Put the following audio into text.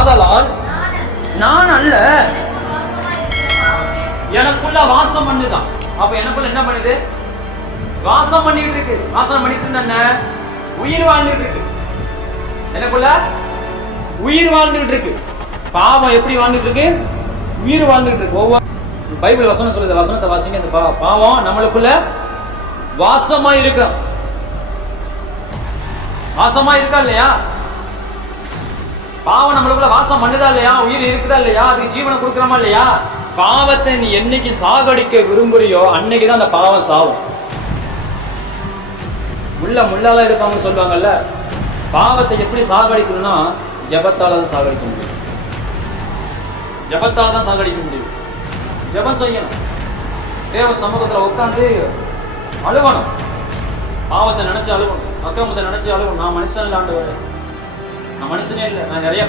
ஆதலால் நான் அல்ல, எனக்குள்ள வாசம் பண்ணுதான். அப்ப எனக்குள்ள என்ன பண்ணுது? வாசம் பண்ணிட்டு இருக்கு. வாசம் பண்ணிட்டு இருந்தா உயிர் வாழ்ந்துட்டு இருக்கு. எனக்குள்ள உயிர் வாழ்ந்துட்டு இருக்கு. பாவம் எப்படி வாழ்ந்துட்டு இருக்கு? உயிர் வாழ்ந்துட்டு இருக்கு. ஒவ்வொரு பைபிள் வசனம் சொல்லுது, வசனத்தை வாசிங்க. இந்த பாவம் நம்மளுக்குள்ள வாசமா இருக்கு. வாசமா இருக்கா இல்லையா? பாவம் நம்மளுக்குள்ள வாசம் பண்ணுதா இல்லையா? உயிர் இருக்குதா இல்லையா? அதுக்கு ஜீவனை கொடுக்கிறோமா இல்லையா? பாவத்தை நீ என்னைக்கு சாகடிக்க விரும்புறியோ அன்னைக்குதான் அந்த பாவம் சாவும். முள்ளால இருப்பாங்க சொல்லுவாங்கல்ல, பாவத்தை எப்படி சாகடிக்கணும்னா ஜெபத்தால தான் சாகடிக்க முடியும். ஜெபத்தால தான் சாகடிக்க முடியும். ஜெபம் செய்யணும். தேவ சமூகத்துல உட்கார்ந்து அழுவணும். பாவத்தை நினைச்சு அழுவணும், அக்கிரமத்தை நினைச்சு அழுவணும். நான் மனுஷன் இல்லை ஆண்டவரே, நான் மனுஷனே இல்லை, நான் நிறைய